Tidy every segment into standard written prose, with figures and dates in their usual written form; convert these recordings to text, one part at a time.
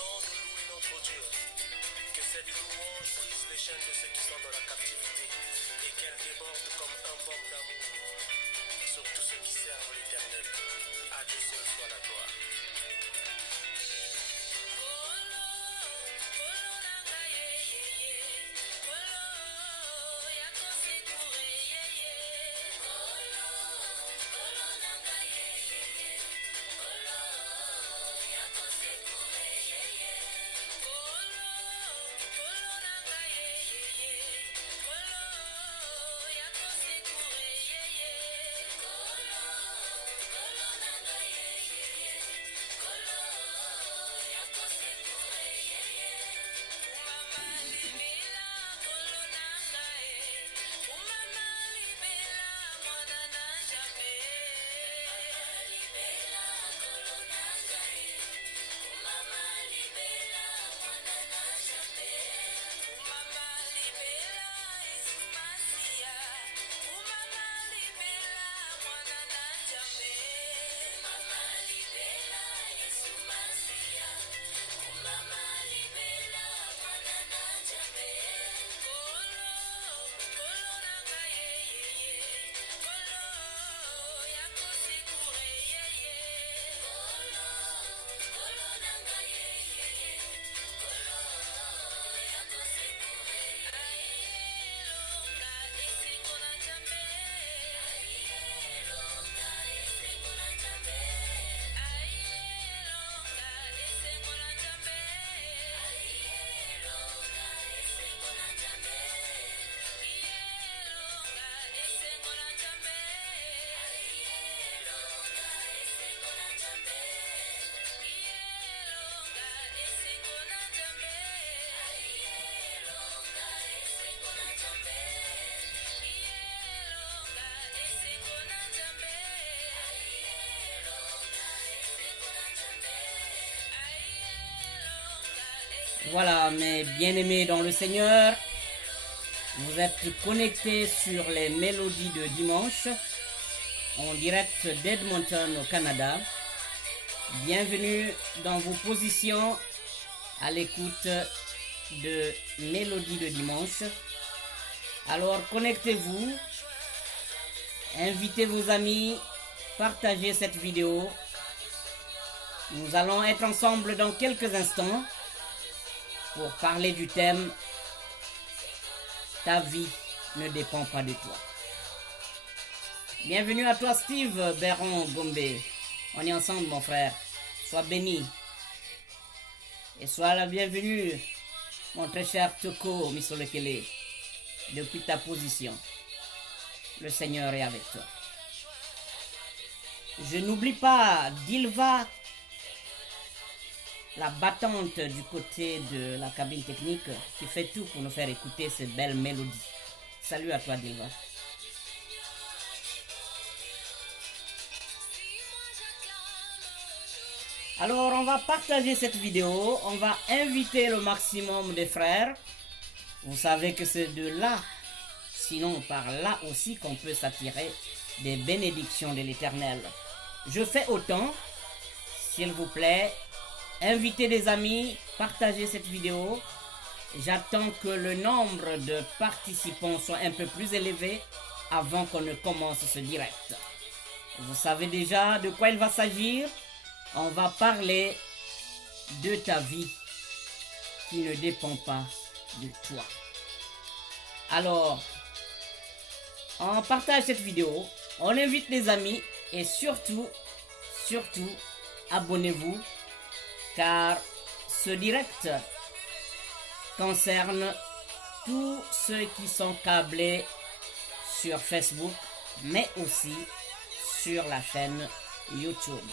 temps de louer notre Dieu. Que cette louange brise les chaînes de ceux qui sont dans la captivité et qu'elle déborde comme un baume d'amour sur tous ceux qui servent l'Éternel. À Dieu seul soit la gloire. Voilà, mes bien-aimés dans le Seigneur, vous êtes connectés sur les mélodies de dimanche, en direct d'Edmonton au Canada. Bienvenue dans vos positions à l'écoute de mélodies de dimanche. Alors connectez-vous, invitez vos amis, partagez cette vidéo. Nous allons être ensemble dans quelques instants pour parler du thème « Ta vie ne dépend pas de toi ». Bienvenue à toi Steve Béron Gombe. On est ensemble mon frère. Sois béni. Et sois la bienvenue mon très cher Toko Misolekele. Depuis ta position, le Seigneur est avec toi. Je n'oublie pas Dilva, la battante du côté de la cabine technique, qui fait tout pour nous faire écouter ces belles mélodies. Salut à toi Dilva. Alors on va partager cette vidéo, on va inviter le maximum de frères. Vous savez que c'est de là, sinon par là aussi qu'on peut s'attirer des bénédictions de l'Éternel. Je fais autant, s'il vous plaît. Invitez des amis, partagez cette vidéo. J'attends que le nombre de participants soit un peu plus élevé avant qu'on ne commence ce direct. Vous savez déjà de quoi il va s'agir. On va parler de ta vie qui ne dépend pas de toi. Alors, on partage cette vidéo, on invite des amis et surtout, abonnez-vous. Car ce direct concerne tous ceux qui sont câblés sur Facebook, mais aussi sur la chaîne YouTube.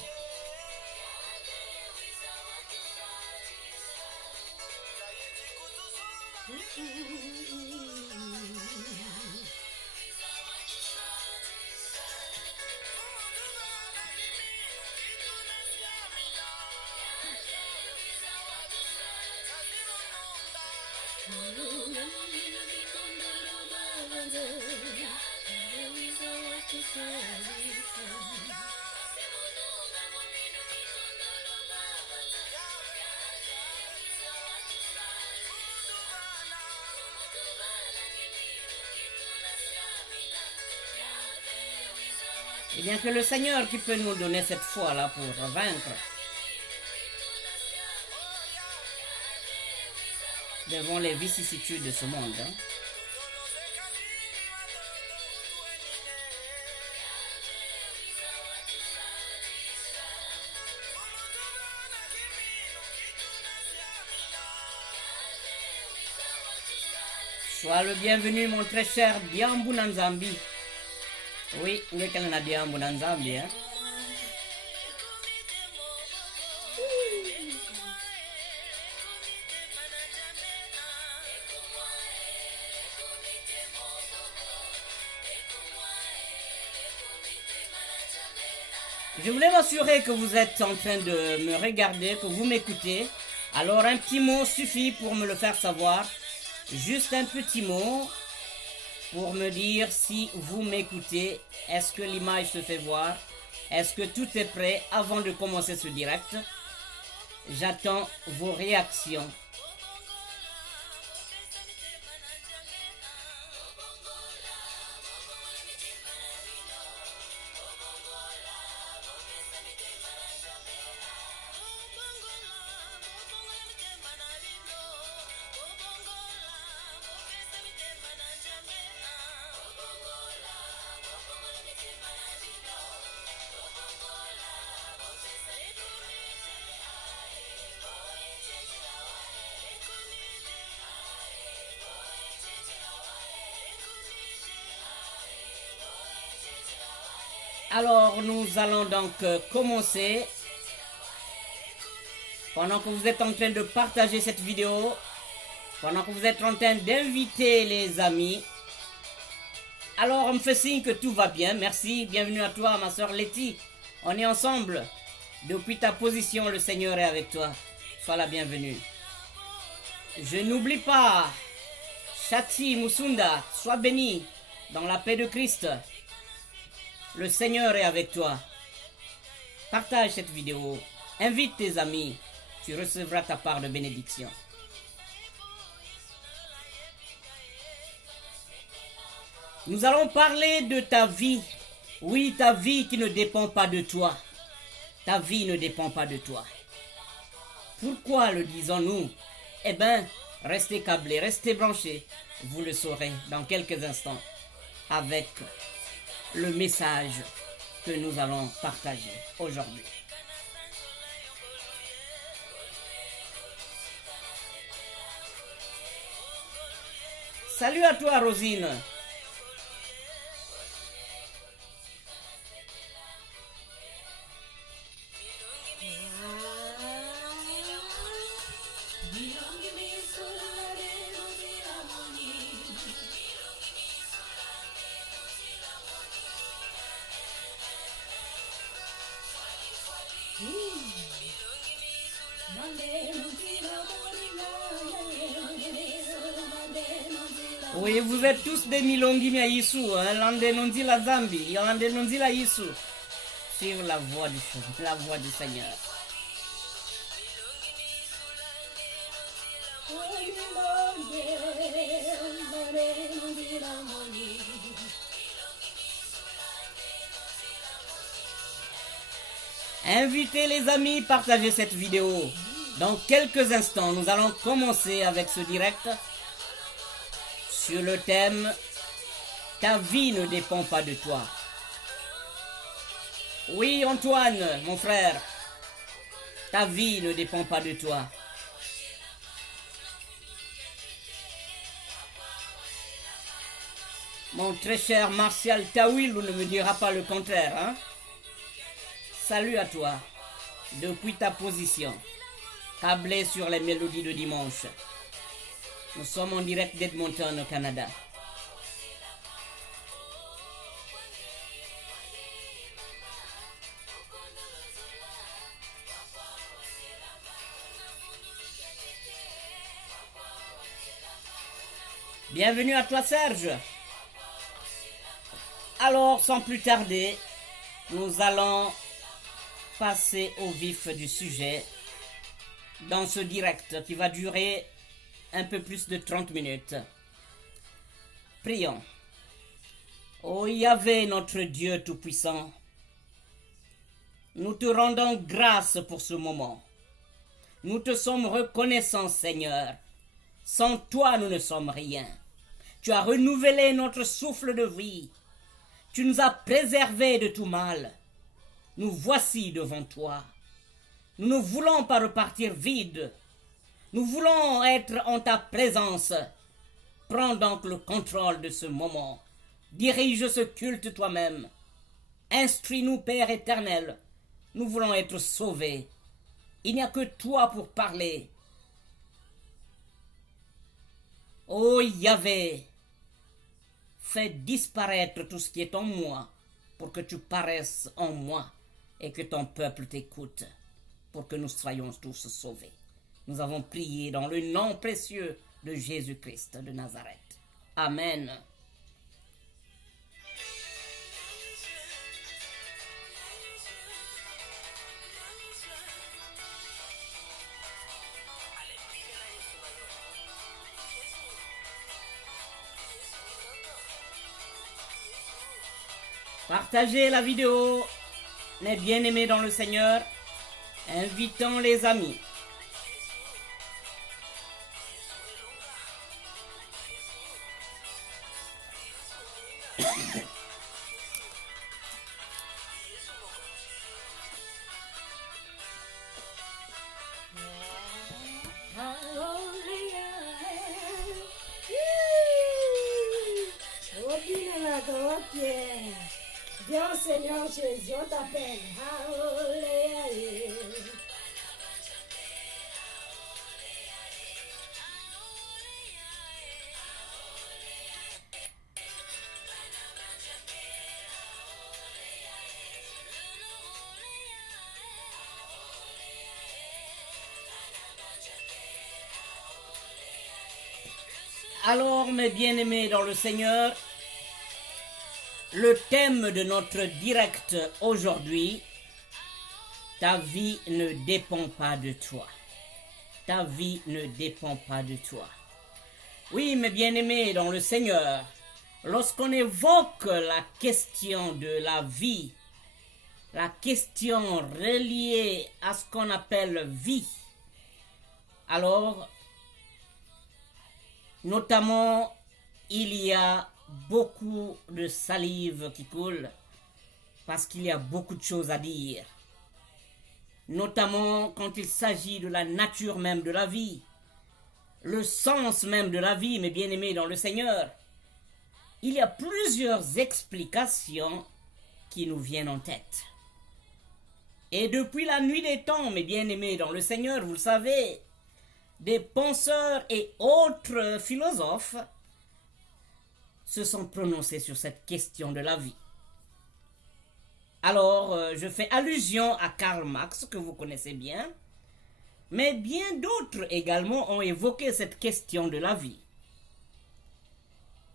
Et bien que le Seigneur qui peut nous donner cette foi-là pour vaincre devant les vicissitudes de ce monde. Hein. Sois le bienvenu, mon très cher Diambu Nanzambi. Oui, il est qu'elle a Diambu Nanzambi. Hein? Je voulais m'assurer que vous êtes en train de me regarder, que vous m'écoutez. Alors un petit mot suffit pour me le faire savoir. Juste un petit mot pour me dire si vous m'écoutez. Est-ce que l'image se fait voir? Est-ce que tout est prêt avant de commencer ce direct? J'attends vos réactions. Alors, nous allons donc commencer. Pendant que vous êtes en train de partager cette vidéo, pendant que vous êtes en train d'inviter les amis. Alors, on me fait signe que tout va bien. Merci. Bienvenue à toi, ma soeur Letty. On est ensemble. Depuis ta position, le Seigneur est avec toi. Sois la bienvenue. Je n'oublie pas. Chati Musunda, sois béni dans la paix de Christ. Le Seigneur est avec toi. Partage cette vidéo. Invite tes amis. Tu recevras ta part de bénédiction. Nous allons parler de ta vie. Oui, ta vie qui ne dépend pas de toi. Ta vie ne dépend pas de toi. Pourquoi le disons-nous? Eh bien, restez câblés, restez branchés. Vous le saurez dans quelques instants avec le message que nous allons partager aujourd'hui. Salut à toi, Rosine. Oui, vous êtes tous des Milongi Miaïsou, hein, Lande Nonzi la Zambi, Lande Nonzi la Yissou. Suivre la voix du Seigneur. Invitez les amis, partagez cette vidéo. Dans quelques instants, nous allons commencer avec ce direct sur le thème « Ta vie ne dépend pas de toi ». Oui, Antoine, mon frère, ta vie ne dépend pas de toi. Mon très cher Martial Tawilou ne me dira pas le contraire, hein? Salut à toi, depuis ta position, câblé sur les mélodies de dimanche. Nous sommes en direct d'Edmonton, au Canada. Bienvenue à toi, Serge. Alors, sans plus tarder, nous allons passer au vif du sujet dans ce direct qui va durer un peu plus de 30 minutes. Prions. Ô Yahvé, notre Dieu Tout-Puissant, nous te rendons grâce pour ce moment. Nous te sommes reconnaissants, Seigneur. Sans toi, nous ne sommes rien. Tu as renouvelé notre souffle de vie. Tu nous as préservés de tout mal. Nous voici devant toi. Nous ne voulons pas repartir vides. Nous voulons être en ta présence. Prends donc le contrôle de ce moment. Dirige ce culte toi-même. Instruis-nous, Père éternel. Nous voulons être sauvés. Il n'y a que toi pour parler. Ô Yahvé, fais disparaître tout ce qui est en moi pour que tu paraisses en moi et que ton peuple t'écoute pour que nous soyons tous sauvés. Nous avons prié dans le nom précieux de Jésus-Christ de Nazareth. Amen. Partagez la vidéo, mes bien-aimés dans le Seigneur, invitant les amis. Viens Seigneur Jésus, on t'appelle. Alléluia. Alors, mes bien-aimés dans le Seigneur, le thème de notre direct aujourd'hui, ta vie ne dépend pas de toi. Ta vie ne dépend pas de toi. Oui, mes bien-aimés dans le Seigneur, lorsqu'on évoque la question de la vie, la question reliée à ce qu'on appelle vie, alors, notamment, il y a beaucoup de salive qui coule parce qu'il y a beaucoup de choses à dire, notamment quand il s'agit de la nature même de la vie, le sens même de la vie, mes bien-aimés dans le Seigneur. Il y a plusieurs explications qui nous viennent en tête. Et depuis la nuit des temps, mes bien-aimés dans le Seigneur, vous le savez, des penseurs et autres philosophes se sont prononcés sur cette question de la vie. Alors, je fais allusion à Karl Marx, que vous connaissez bien, mais bien d'autres également ont évoqué cette question de la vie.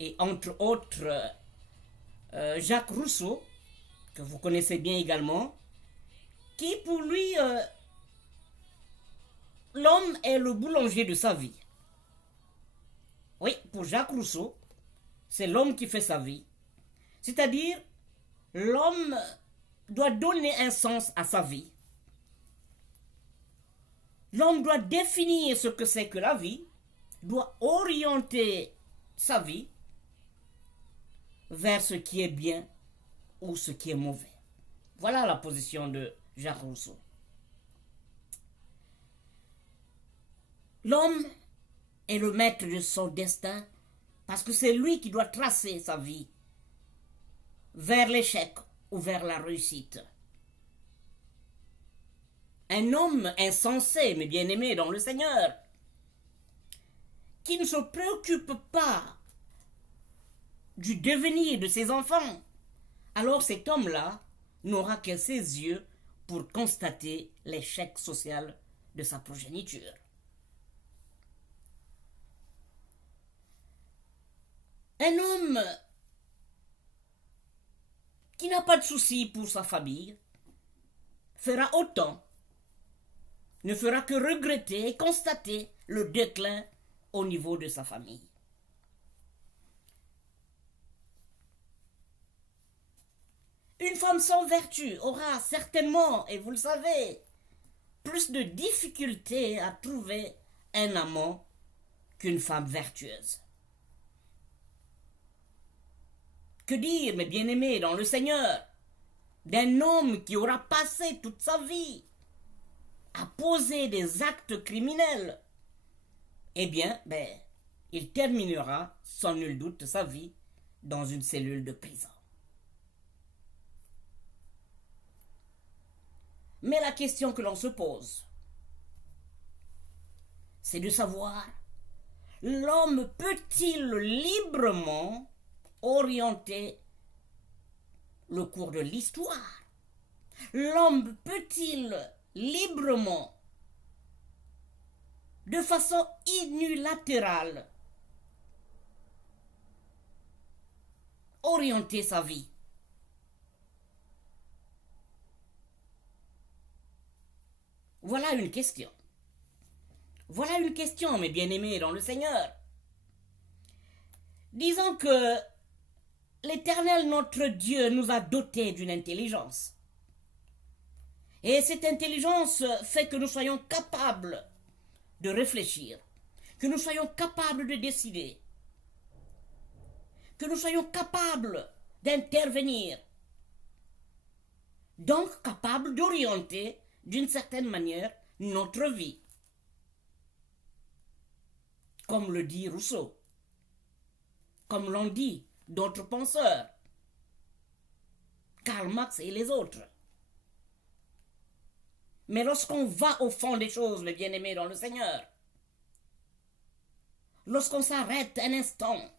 Et entre autres, Jacques Rousseau, que vous connaissez bien également, qui pour lui, l'homme est le boulanger de sa vie. Oui, pour Jacques Rousseau, c'est l'homme qui fait sa vie. C'est-à-dire, l'homme doit donner un sens à sa vie. L'homme doit définir ce que c'est que la vie, doit orienter sa vie vers ce qui est bien ou ce qui est mauvais. Voilà la position de Jacques Rousseau. L'homme est le maître de son destin parce que c'est lui qui doit tracer sa vie vers l'échec ou vers la réussite. Un homme insensé, mais bien-aimé dans le Seigneur, qui ne se préoccupe pas du devenir de ses enfants, alors cet homme-là n'aura que ses yeux pour constater l'échec social de sa progéniture. Un homme qui n'a pas de souci pour sa famille fera autant, ne fera que regretter et constater le déclin au niveau de sa famille. Une femme sans vertu aura certainement, et vous le savez, plus de difficultés à trouver un amant qu'une femme vertueuse. Que dire, mes bien-aimés dans le Seigneur, d'un homme qui aura passé toute sa vie à poser des actes criminels? Eh bien, il terminera sans nul doute sa vie dans une cellule de prison. Mais la question que l'on se pose, c'est de savoir, l'homme peut-il librement orienter le cours de l'histoire? L'homme peut-il librement, de façon unilatérale, orienter sa vie? Voilà une question. Voilà une question, mes bien-aimés dans le Seigneur. Disons que l'Éternel, notre Dieu, nous a dotés d'une intelligence. Et cette intelligence fait que nous soyons capables de réfléchir, que nous soyons capables de décider, que nous soyons capables d'intervenir, donc capables d'orienter d'une certaine manière notre vie. Comme le dit Rousseau, comme l'ont dit d'autres penseurs, Karl Marx et les autres. Mais lorsqu'on va au fond des choses, mes bien-aimés dans le Seigneur, lorsqu'on s'arrête un instant,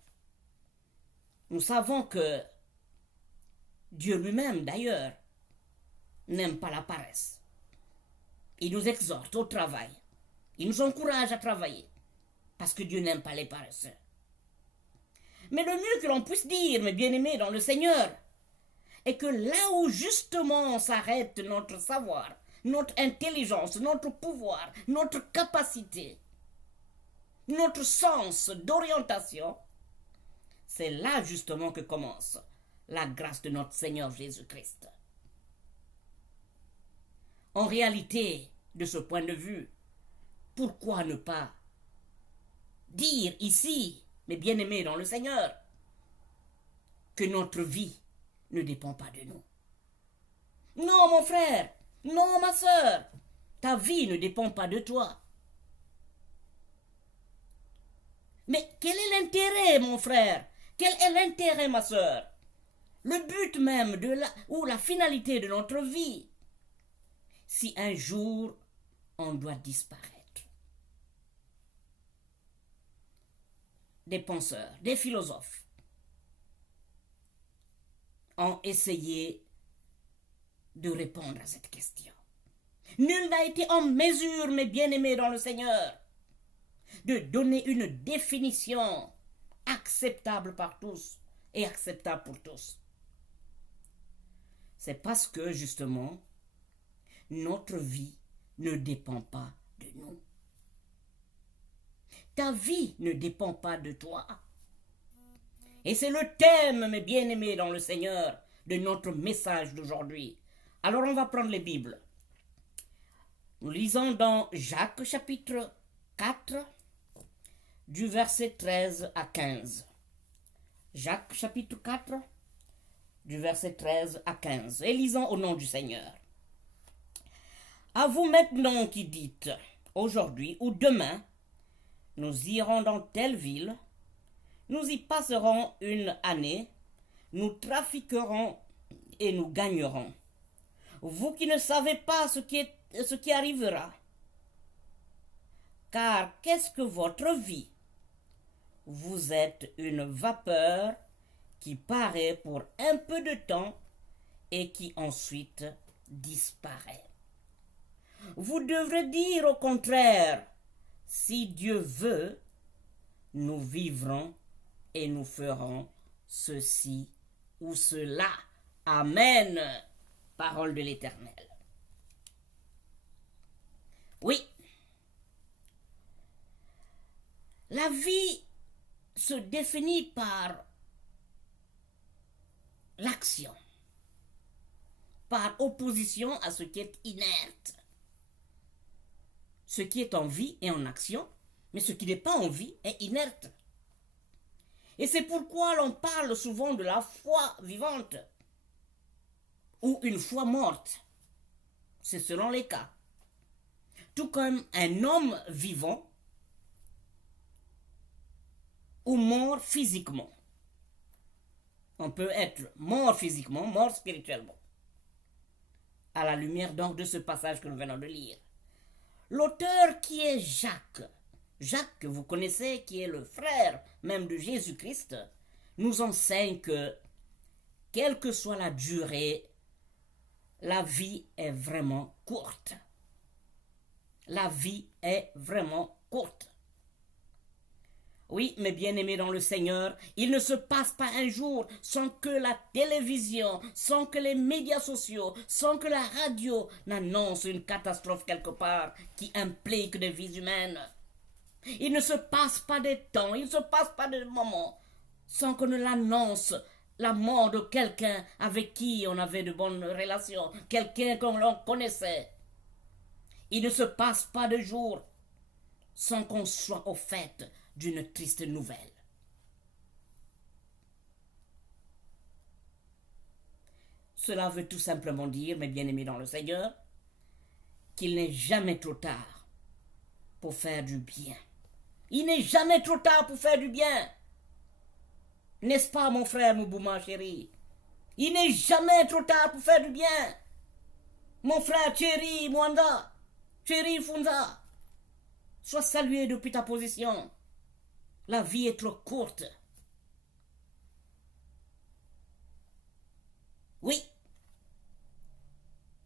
nous savons que Dieu lui-même, d'ailleurs, n'aime pas la paresse. Il nous exhorte au travail. Il nous encourage à travailler. Parce que Dieu n'aime pas les paresseux. Mais le mieux que l'on puisse dire, mes bien-aimés dans le Seigneur, est que là où justement s'arrête notre savoir, notre intelligence, notre pouvoir, notre capacité, notre sens d'orientation, c'est là justement que commence la grâce de notre Seigneur Jésus-Christ. En réalité, de ce point de vue, pourquoi ne pas dire ici, mes bien-aimés dans le Seigneur, que notre vie ne dépend pas de nous? Non, mon frère, non, ma sœur, ta vie ne dépend pas de toi. Mais quel est l'intérêt, mon frère? Quel est l'intérêt, ma sœur? Le but même ou la finalité de notre vie, si un jour on doit disparaître. Des penseurs, des philosophes ont essayé de répondre à cette question. Nul n'a été en mesure, mes bien-aimés dans le Seigneur, de donner une définition acceptable par tous et acceptable pour tous. C'est parce que, justement, notre vie ne dépend pas de nous. Ta vie ne dépend pas de toi. Et c'est le thème, mes bien-aimés dans le Seigneur, de notre message d'aujourd'hui. Alors on va prendre les Bibles. Nous lisons dans Jacques chapitre 4, du verset 13 à 15. Jacques chapitre 4, du verset 13 à 15. Et lisons au nom du Seigneur. À vous maintenant qui dites, aujourd'hui ou demain, nous irons dans telle ville, nous y passerons une année, nous trafiquerons et nous gagnerons. Vous qui ne savez pas ce qui arrivera. Car qu'est-ce que votre vie? Vous êtes une vapeur qui paraît pour un peu de temps et qui ensuite disparaît. Vous devrez dire au contraire, si Dieu veut, nous vivrons et nous ferons ceci ou cela. Amen. Parole de l'Éternel. Oui. La vie se définit par l'action. par opposition à ce qui est inerte. Ce qui est en vie est en action, mais ce qui n'est pas en vie est inerte. Et c'est pourquoi l'on parle souvent de la foi vivante ou une foi morte. C'est selon les cas. Tout comme un homme vivant ou mort physiquement. On peut être mort physiquement, mort spirituellement. À la lumière donc de ce passage que nous venons de lire. L'auteur qui est Jacques, Jacques que vous connaissez, qui est le frère même de Jésus-Christ, nous enseigne que, quelle que soit la durée, la vie est vraiment courte. La vie est vraiment courte. Oui, mes bien-aimés dans le Seigneur, il ne se passe pas un jour sans que la télévision, sans que les médias sociaux, sans que la radio n'annonce une catastrophe quelque part qui implique des vies humaines. Il ne se passe pas de temps, il ne se passe pas de moments sans qu'on ne l'annonce la mort de quelqu'un avec qui on avait de bonnes relations, quelqu'un qu'on connaissait. Il ne se passe pas de jour sans qu'on soit au fait d'une triste nouvelle. Cela veut tout simplement dire, mes bien-aimés dans le Seigneur, qu'il n'est jamais trop tard pour faire du bien. Il n'est jamais trop tard pour faire du bien. N'est-ce pas, mon frère Moubouma chéri? Il n'est jamais trop tard pour faire du bien. Mon frère Thierry Mwanda, Thierry Funza, sois salué depuis ta position. La vie est trop courte. Oui,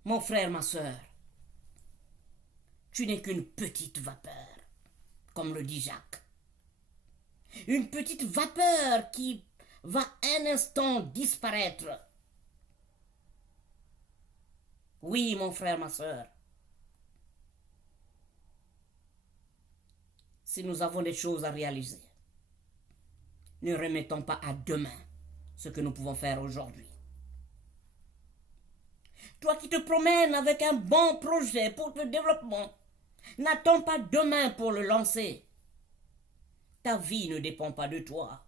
mon frère, ma soeur, tu n'es qu'une petite vapeur, comme le dit Jacques. Une petite vapeur qui va un instant disparaître. Oui, mon frère, ma soeur. Si nous avons des choses à réaliser, ne remettons pas à demain ce que nous pouvons faire aujourd'hui. Toi qui te promènes avec un bon projet pour le développement, n'attends pas demain pour le lancer. Ta vie ne dépend pas de toi.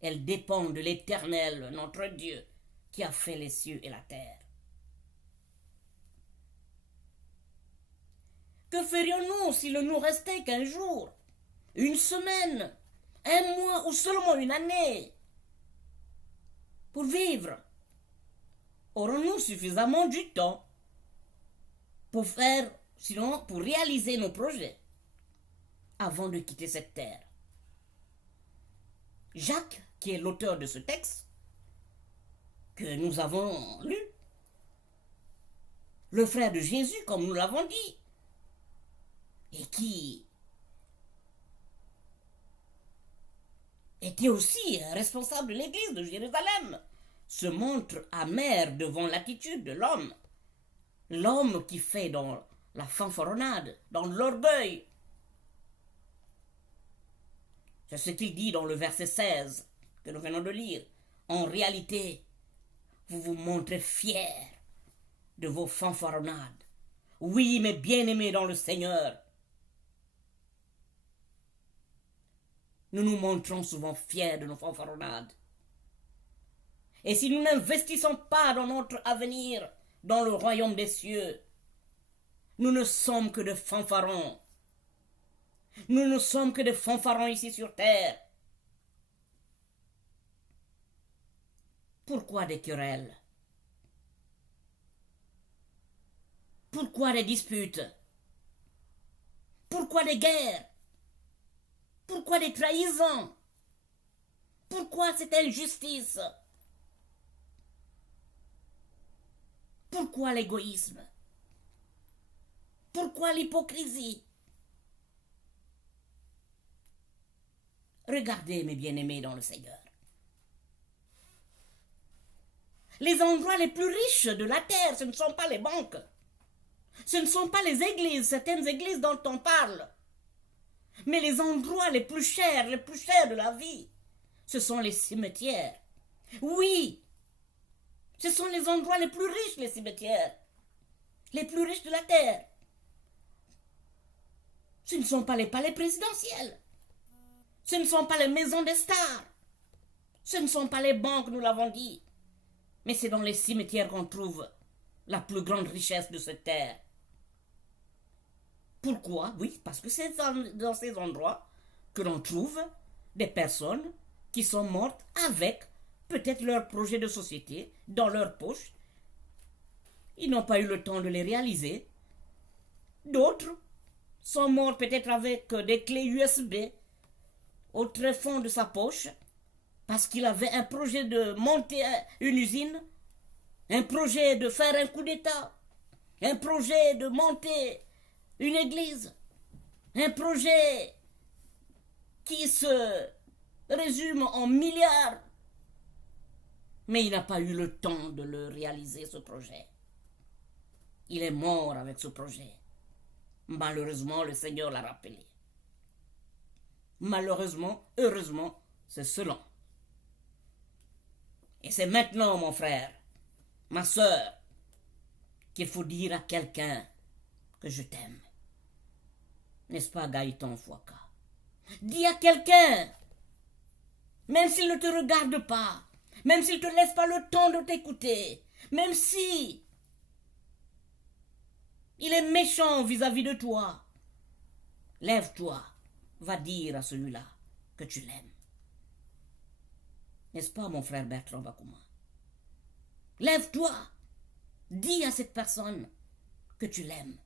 Elle dépend de l'Éternel, notre Dieu, qui a fait les cieux et la terre. Que ferions-nous s'il ne nous restait qu'un jour, une semaine, un mois ou seulement une année pour vivre? Aurons-nous suffisamment du temps pour faire, sinon pour réaliser nos projets avant de quitter cette terre? Jacques, qui est l'auteur de ce texte que nous avons lu, le frère de Jésus, comme nous l'avons dit, et qui était aussi responsable de l'église de Jérusalem, se montre amer devant l'attitude de l'homme. L'homme qui fait dans la fanfaronnade, dans l'orgueil. C'est ce qu'il dit dans le verset 16 que nous venons de lire. En réalité, vous vous montrez fiers de vos fanfaronnades. Oui, mes bien-aimés dans le Seigneur, nous nous montrons souvent fiers de nos fanfaronnades. Et si nous n'investissons pas dans notre avenir, dans le royaume des cieux, nous ne sommes que des fanfarons. Nous ne sommes que des fanfarons ici sur terre. Pourquoi des querelles? Pourquoi des disputes? Pourquoi des guerres? Pourquoi des trahisons? Pourquoi cette injustice? Pourquoi l'égoïsme? Pourquoi l'hypocrisie? Regardez, mes bien-aimés dans le Seigneur. Les endroits les plus riches de la terre, ce ne sont pas les banques. Ce ne sont pas les églises, certaines églises dont on parle. Mais les endroits les plus chers de la vie, ce sont les cimetières. Oui, Ce sont les endroits les plus riches, les cimetières. Les plus riches de la terre. Ce ne sont pas les palais présidentiels. Ce ne sont pas les maisons des stars. Ce ne sont pas les banques, nous l'avons dit. Mais c'est dans les cimetières qu'on trouve la plus grande richesse de cette terre. Pourquoi? Oui, parce que c'est dans ces endroits que l'on trouve des personnes qui sont mortes avec peut-être leur projet de société dans leur poche. Ils n'ont pas eu le temps de les réaliser. D'autres sont morts peut-être avec des clés USB au très fond de sa poche parce qu'il avait un projet de monter une usine, un projet de faire un coup d'État, un projet de monter une église, un projet qui se résume en milliards. Mais il n'a pas eu le temps de le réaliser, ce projet. Il est mort avec ce projet. Malheureusement, le Seigneur l'a rappelé. Malheureusement, heureusement, c'est cela. Et c'est maintenant, mon frère, ma soeur, qu'il faut dire à quelqu'un que je t'aime. N'est-ce pas, Gaëtan Fouaka? Dis à quelqu'un, même s'il ne te regarde pas, même s'il ne te laisse pas le temps de t'écouter, même si il est méchant vis-à-vis de toi, lève-toi, va dire à celui-là que tu l'aimes. N'est-ce pas, mon frère Bertrand Bakouma? Lève-toi, dis à cette personne que tu l'aimes.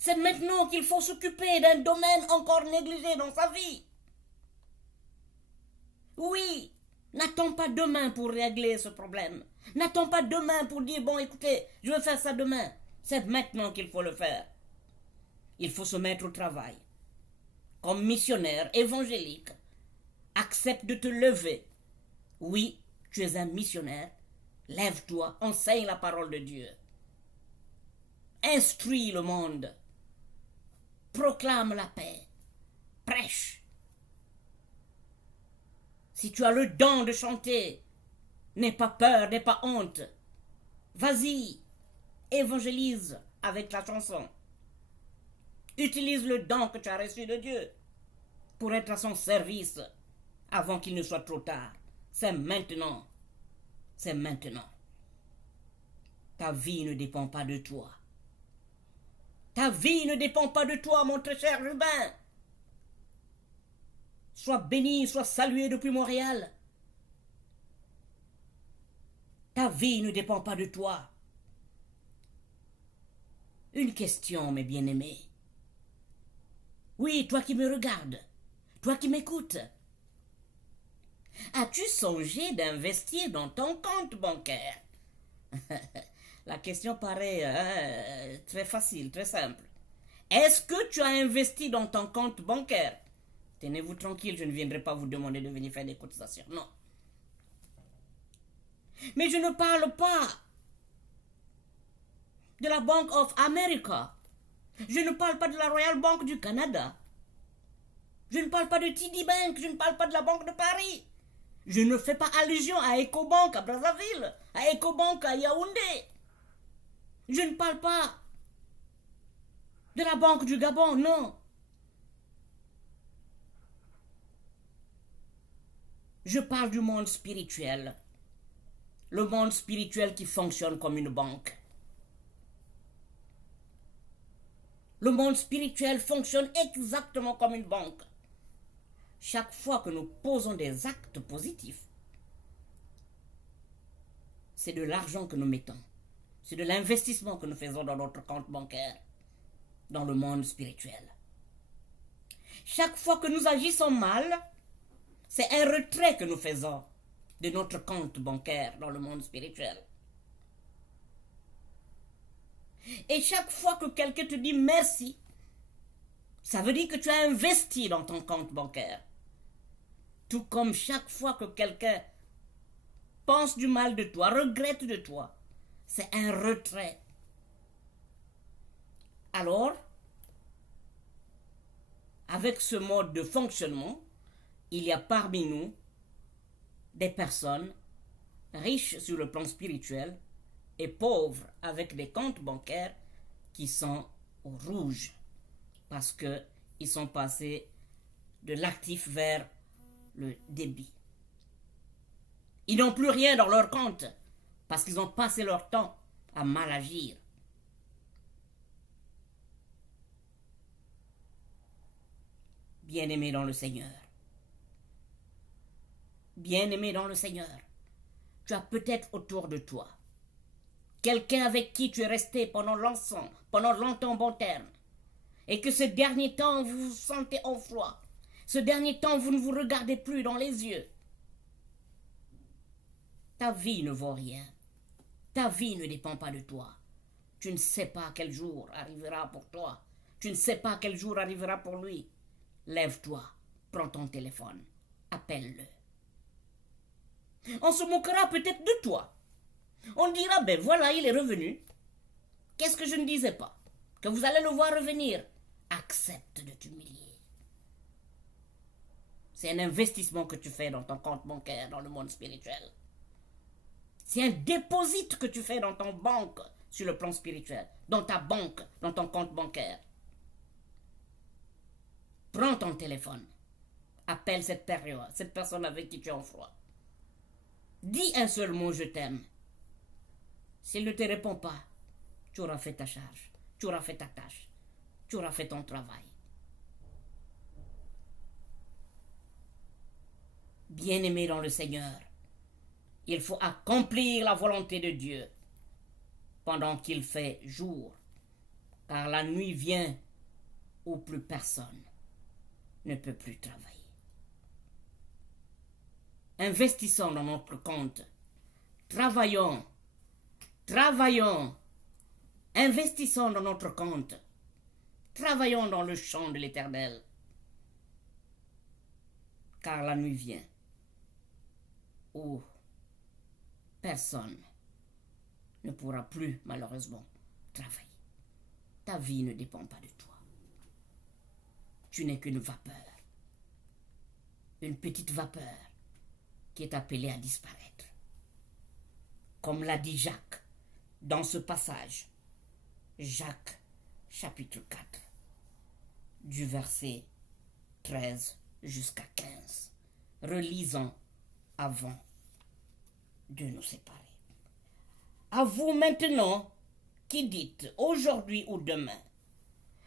C'est maintenant qu'il faut s'occuper d'un domaine encore négligé dans sa vie. Oui, n'attends pas demain pour régler ce problème. N'attends pas demain pour dire, bon, écoutez, je veux faire ça demain. C'est maintenant qu'il faut le faire. Il faut se mettre au travail. Comme missionnaire évangélique, accepte de te lever. Oui, tu es un missionnaire. Lève-toi, enseigne la parole de Dieu. Instruis le monde. Proclame la paix. Prêche. Si tu as le don de chanter, n'aie pas peur, n'aie pas honte. Vas-y, évangélise avec la chanson. Utilise le don que tu as reçu de Dieu pour être à son service avant qu'il ne soit trop tard. C'est maintenant. C'est maintenant. Ta vie ne dépend pas de toi. Ta vie ne dépend pas de toi, mon très cher Rubin. Sois béni, sois salué depuis Montréal. Ta vie ne dépend pas de toi. Une question, mes bien-aimés. Oui, toi qui me regardes, toi qui m'écoutes. As-tu songé d'investir dans ton compte bancaire? La question paraît très facile, très simple. Est-ce que tu as investi dans ton compte bancaire? Tenez-vous tranquille, je ne viendrai pas vous demander de venir faire des cotisations. Non. Mais je ne parle pas de la Bank of America. Je ne parle pas de la Royal Bank du Canada. Je ne parle pas de TD Bank. Je ne parle pas de la Banque de Paris. Je ne fais pas allusion à EcoBank à Brazzaville, à EcoBank à Yaoundé. Je ne parle pas de la Banque du Gabon, non. Je parle du monde spirituel. Le monde spirituel qui fonctionne comme une banque. Le monde spirituel fonctionne exactement comme une banque. Chaque fois que nous posons des actes positifs, c'est de l'argent que nous mettons. C'est de l'investissement que nous faisons dans notre compte bancaire, dans le monde spirituel. Chaque fois que nous agissons mal, c'est un retrait que nous faisons de notre compte bancaire dans le monde spirituel. Et chaque fois que quelqu'un te dit merci, ça veut dire que tu as investi dans ton compte bancaire. Tout comme chaque fois que quelqu'un pense du mal de toi, regrette de toi, c'est un retrait. Alors, avec ce mode de fonctionnement, il y a parmi nous des personnes riche sur le plan spirituel et pauvre avec des comptes bancaires qui sont au rouge parce qu'ils sont passés de l'actif vers le débit. Ils n'ont plus rien dans leur compte parce qu'ils ont passé leur temps à mal agir. Bien-aimé dans le Seigneur, bien-aimé dans le Seigneur, tu as peut-être autour de toi quelqu'un avec qui tu es resté pendant longtemps bon terme, et que ce dernier temps vous vous sentez en froid, ce dernier temps vous ne vous regardez plus dans les yeux. Ta vie ne vaut rien, ta vie ne dépend pas de toi. Tu ne sais pas quel jour arrivera pour toi, tu ne sais pas quel jour arrivera pour lui. Lève-toi, prends ton téléphone, appelle-le. On se moquera peut-être de toi. On dira, ben voilà, il est revenu. Qu'est-ce que je ne disais pas? Que vous allez le voir revenir. Accepte de t'humilier. C'est un investissement que tu fais dans ton compte bancaire, dans le monde spirituel. C'est un dépôt que tu fais dans ton banque sur le plan spirituel, dans ta banque, dans ton compte bancaire. Prends ton téléphone. Appelle cette personne avec qui tu es en froid. Dis un seul mot, je t'aime. S'il ne te répond pas, tu auras fait ta charge, tu auras fait ta tâche, tu auras fait ton travail. Bien-aimé dans le Seigneur, il faut accomplir la volonté de Dieu pendant qu'il fait jour, car la nuit vient où plus personne ne peut plus travailler. Investissons dans notre compte. Travaillons. Investissons dans notre compte. Travaillons dans le champ de l'Éternel. Car la nuit vient où personne ne pourra plus malheureusement travailler. Ta vie ne dépend pas de toi. Tu n'es qu'une vapeur. Une petite vapeur qui est appelée à disparaître. Comme l'a dit Jacques dans ce passage. Jacques chapitre 4 du verset 13 jusqu'à 15. Relisons avant de nous séparer. À vous maintenant qui dites aujourd'hui ou demain,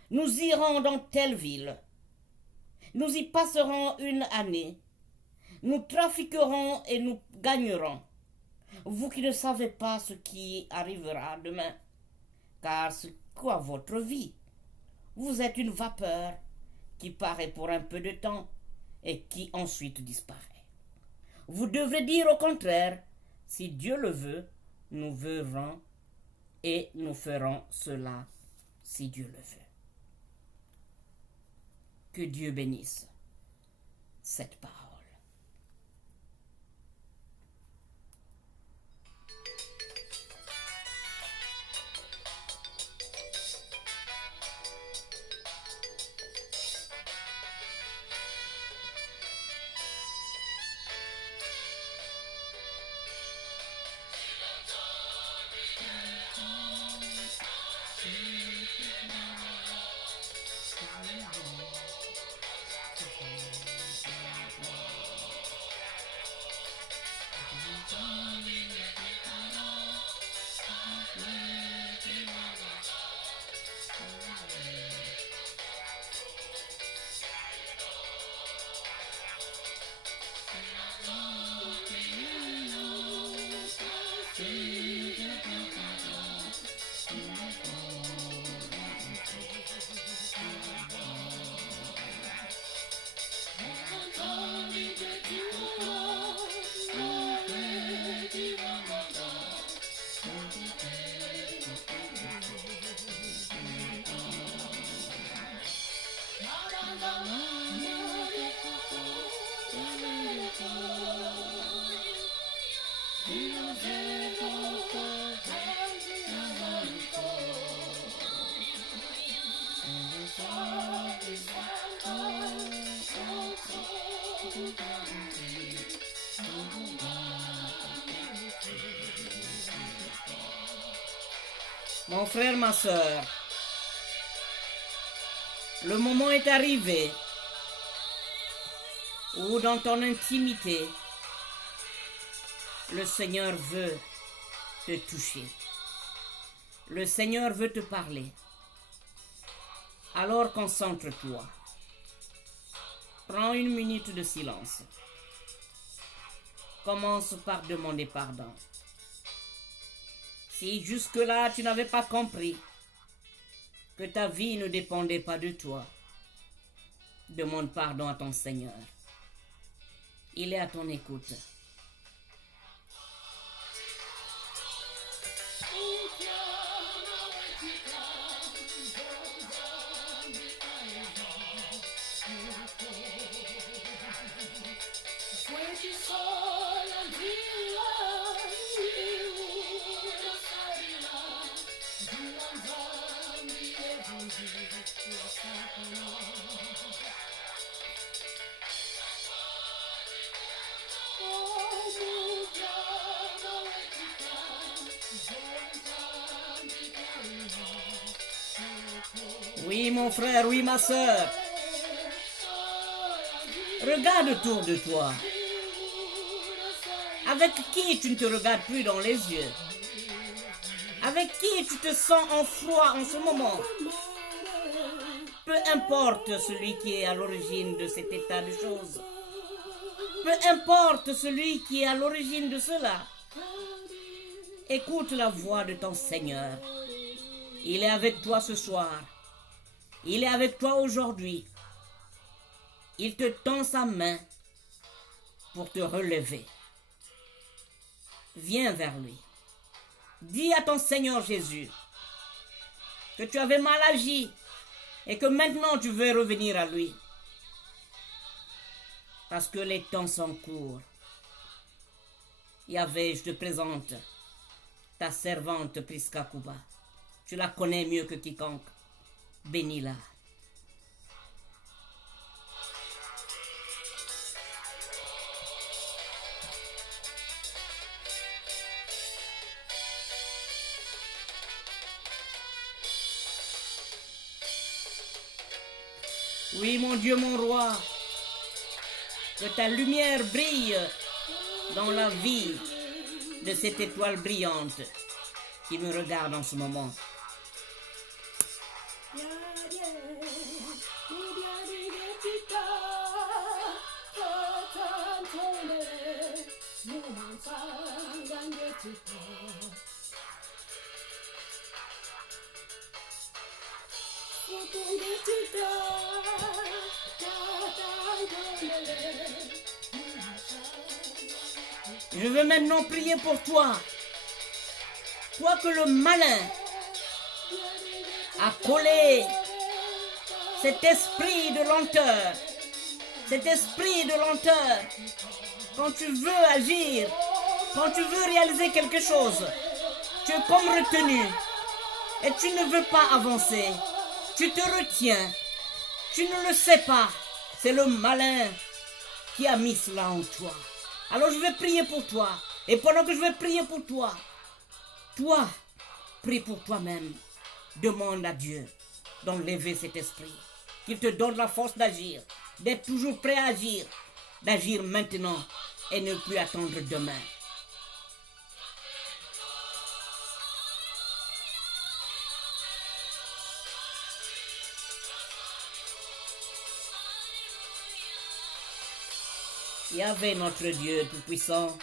nous irons dans telle ville, nous y passerons une année, nous trafiquerons et nous gagnerons. Vous qui ne savez pas ce qui arrivera demain, car c'est quoi votre vie? Vous êtes une vapeur qui paraît pour un peu de temps et qui ensuite disparaît. Vous devrez dire au contraire, si Dieu le veut, nous verrons et nous ferons cela si Dieu le veut. Que Dieu bénisse cette parole. Mon frère, ma soeur, le moment est arrivé où dans ton intimité, le Seigneur veut te toucher. Le Seigneur veut te parler. Alors concentre-toi. Prends une minute de silence. Commence par demander pardon. Si jusque-là tu n'avais pas compris que ta vie ne dépendait pas de toi, demande pardon à ton Seigneur. Il est à ton écoute. Oui, mon frère, oui, ma soeur. Regarde autour de toi. Avec qui tu ne te regardes plus dans les yeux? Avec qui tu te sens en froid en ce moment? Peu importe celui qui est à l'origine de cet état de choses. Peu importe celui qui est à l'origine de cela. Écoute la voix de ton Seigneur. Il est avec toi ce soir. Il est avec toi aujourd'hui. Il te tend sa main pour te relever. Viens vers lui. Dis à ton Seigneur Jésus que tu avais mal agi et que maintenant tu veux revenir à lui. Parce que les temps sont courts. Yahvé, je te présente ta servante Priska Kuba. Tu la connais mieux que quiconque. Bénis-la. Oui, mon Dieu, mon roi, que ta lumière brille dans la vie de cette étoile brillante qui me regarde en ce moment. Je veux maintenant prier pour toi. Toi que le malin a collé cet esprit de lenteur. Cet esprit de lenteur. Quand tu veux agir, quand tu veux réaliser quelque chose, tu es comme retenu. Et tu ne veux pas avancer. Tu te retiens. Tu ne le sais pas. C'est le malin qui a mis cela en toi. Alors je vais prier pour toi. Et pendant que je vais prier pour toi, toi, prie pour toi-même. Demande à Dieu d'enlever cet esprit. Qu'il te donne la force d'agir. D'être toujours prêt à agir. D'agir maintenant et ne plus attendre demain. Yahvé, notre Dieu Tout-Puissant,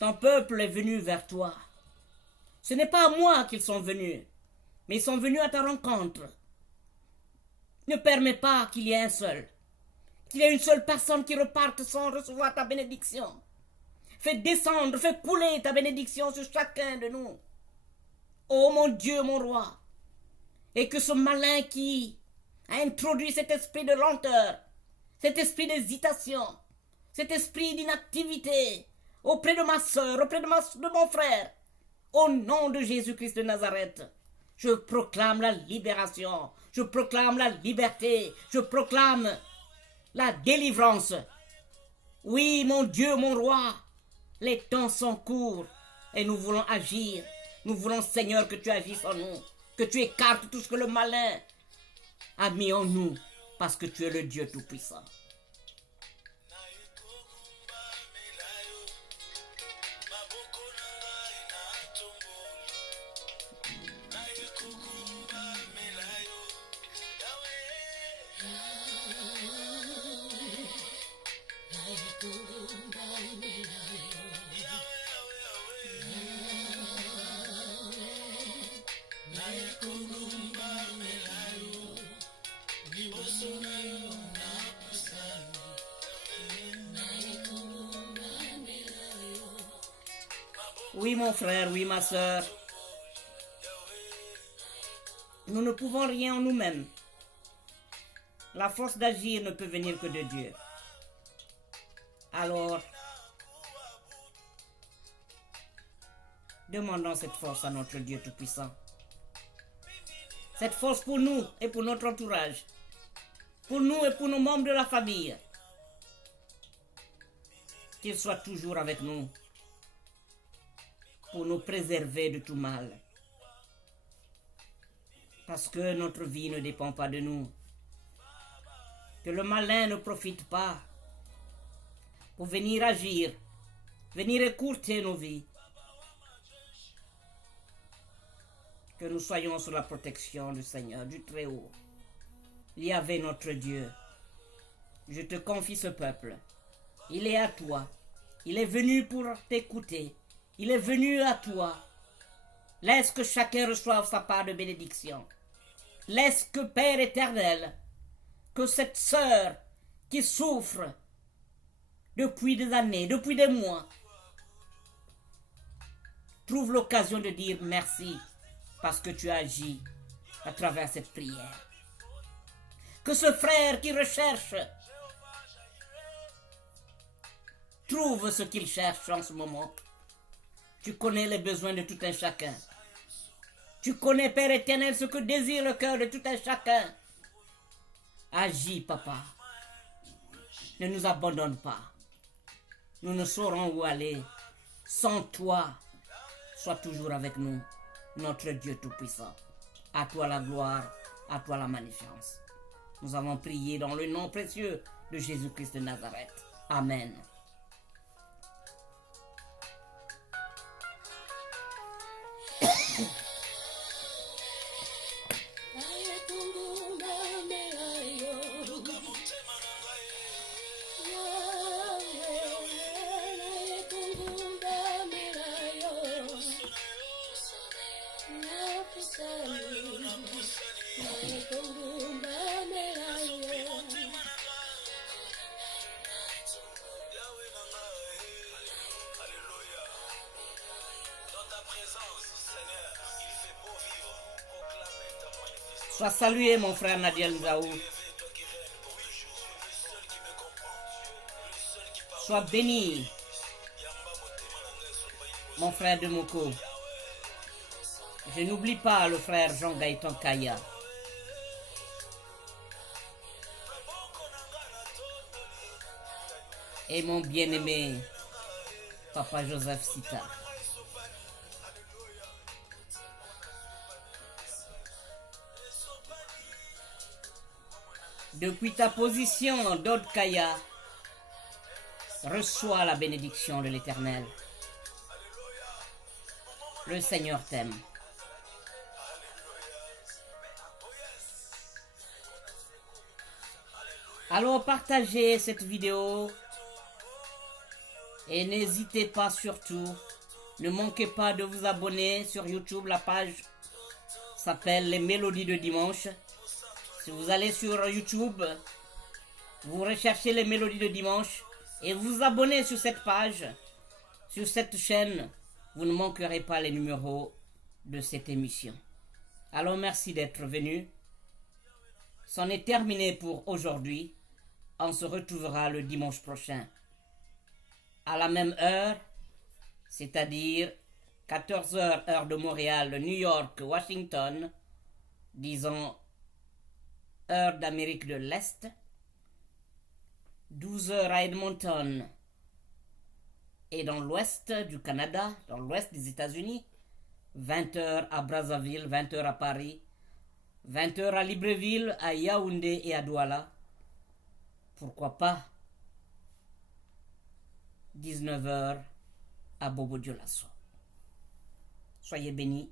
ton peuple est venu vers toi. Ce n'est pas à moi qu'ils sont venus, mais ils sont venus à ta rencontre. Ne permets pas qu'il y ait un seul, qu'il y ait une seule personne qui reparte sans recevoir ta bénédiction. Fais descendre, fais couler ta bénédiction sur chacun de nous. Oh mon Dieu, mon roi, et que ce malin qui a introduit cet esprit de lenteur, cet esprit d'hésitation, cet esprit d'inactivité auprès de ma soeur, auprès de mon frère, au nom de Jésus-Christ de Nazareth, je proclame la libération, je proclame la liberté, je proclame la délivrance. Oui, mon Dieu, mon roi, les temps sont courts et nous voulons agir Nous voulons, Seigneur, que tu agisses en nous, que tu écartes tout ce que le malin a mis en nous, parce que tu es le Dieu Tout-Puissant. Oui, mon frère, oui, ma soeur. Nous ne pouvons rien en nous-mêmes. La force d'agir ne peut venir que de Dieu. Alors, demandons cette force à notre Dieu Tout-Puissant. Cette force pour nous et pour notre entourage. Pour nous et pour nos membres de la famille. Qu'il soit toujours avec nous. Pour nous préserver de tout mal. Parce que notre vie ne dépend pas de nous. Que le malin ne profite pas pour venir agir, venir écourter nos vies. Que nous soyons sous la protection du Seigneur, du Très-Haut. Yahvé notre Dieu, je te confie ce peuple. Il est à toi. Il est venu pour t'écouter. Il est venu à toi. Laisse que chacun reçoive sa part de bénédiction. Laisse que Père éternel, que cette sœur qui souffre depuis des années, depuis des mois, trouve l'occasion de dire merci parce que tu agis à travers cette prière. Que ce frère qui recherche trouve ce qu'il cherche en ce moment. Tu connais les besoins de tout un chacun. Tu connais, Père éternel, ce que désire le cœur de tout un chacun. Agis, papa. Ne nous abandonne pas. Nous ne saurons où aller. Sans toi, sois toujours avec nous, notre Dieu Tout-Puissant. À toi la gloire, à toi la magnificence. Nous avons prié dans le nom précieux de Jésus-Christ de Nazareth. Amen. Sois salué, mon frère Nadiel Nzaou. Sois béni, mon frère de Moko. Je n'oublie pas le frère Jean-Gaëtan Kaya. Et mon bien-aimé, Papa Joseph Sita. Depuis ta position d'Odkaya, reçois la bénédiction de l'Éternel. Le Seigneur t'aime. Alors partagez cette vidéo et n'hésitez pas surtout, ne manquez pas de vous abonner sur YouTube. La page s'appelle Les Mélodies de Dimanche. Si vous allez sur YouTube, vous recherchez Les Mélodies de Dimanche et vous abonnez sur cette page, sur cette chaîne, vous ne manquerez pas les numéros de cette émission. Alors merci d'être venu. C'en est terminé pour aujourd'hui. On se retrouvera le dimanche prochain à la même heure, c'est-à-dire 14h heure de Montréal, New York, Washington, disons heure d'Amérique de l'Est, 12h à Edmonton et dans l'ouest du Canada, dans l'ouest des États-Unis, 20h à Brazzaville, 20h à Paris, 20h à Libreville, à Yaoundé et à Douala. Pourquoi pas 19h à Bobo Dioulasso. Soyez bénis.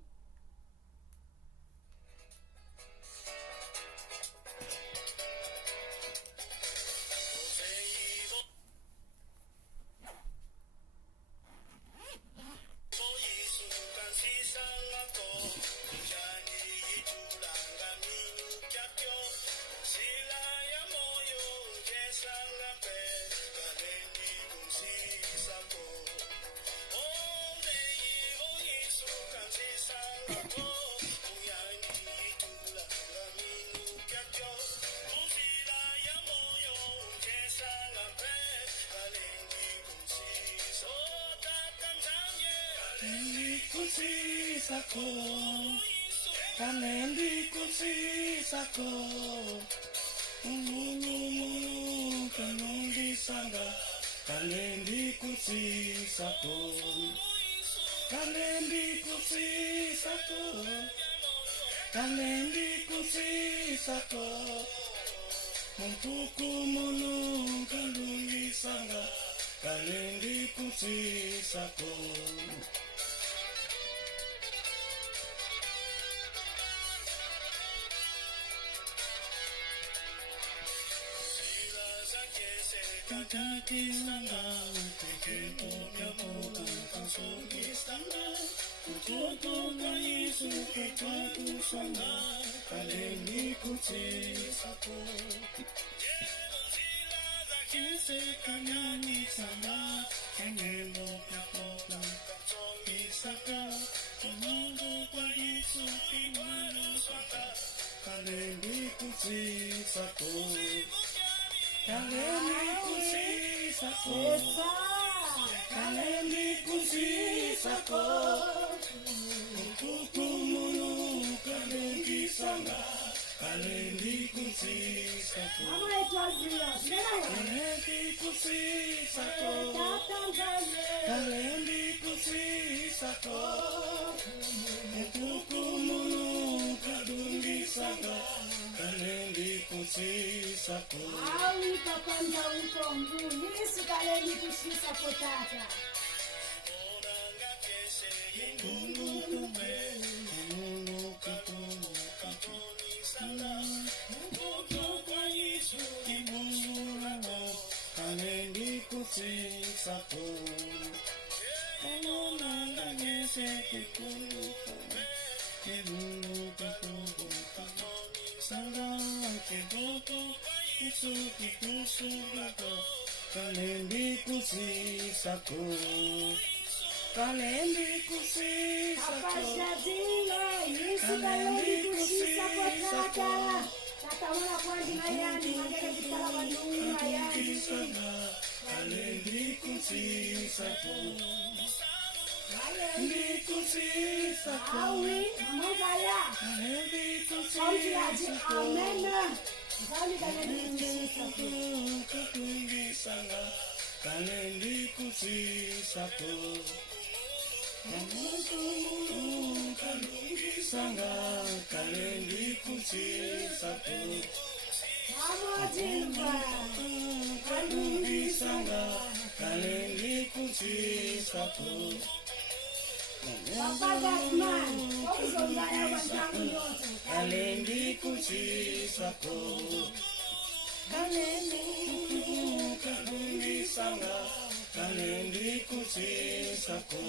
Kalendi kusisa ko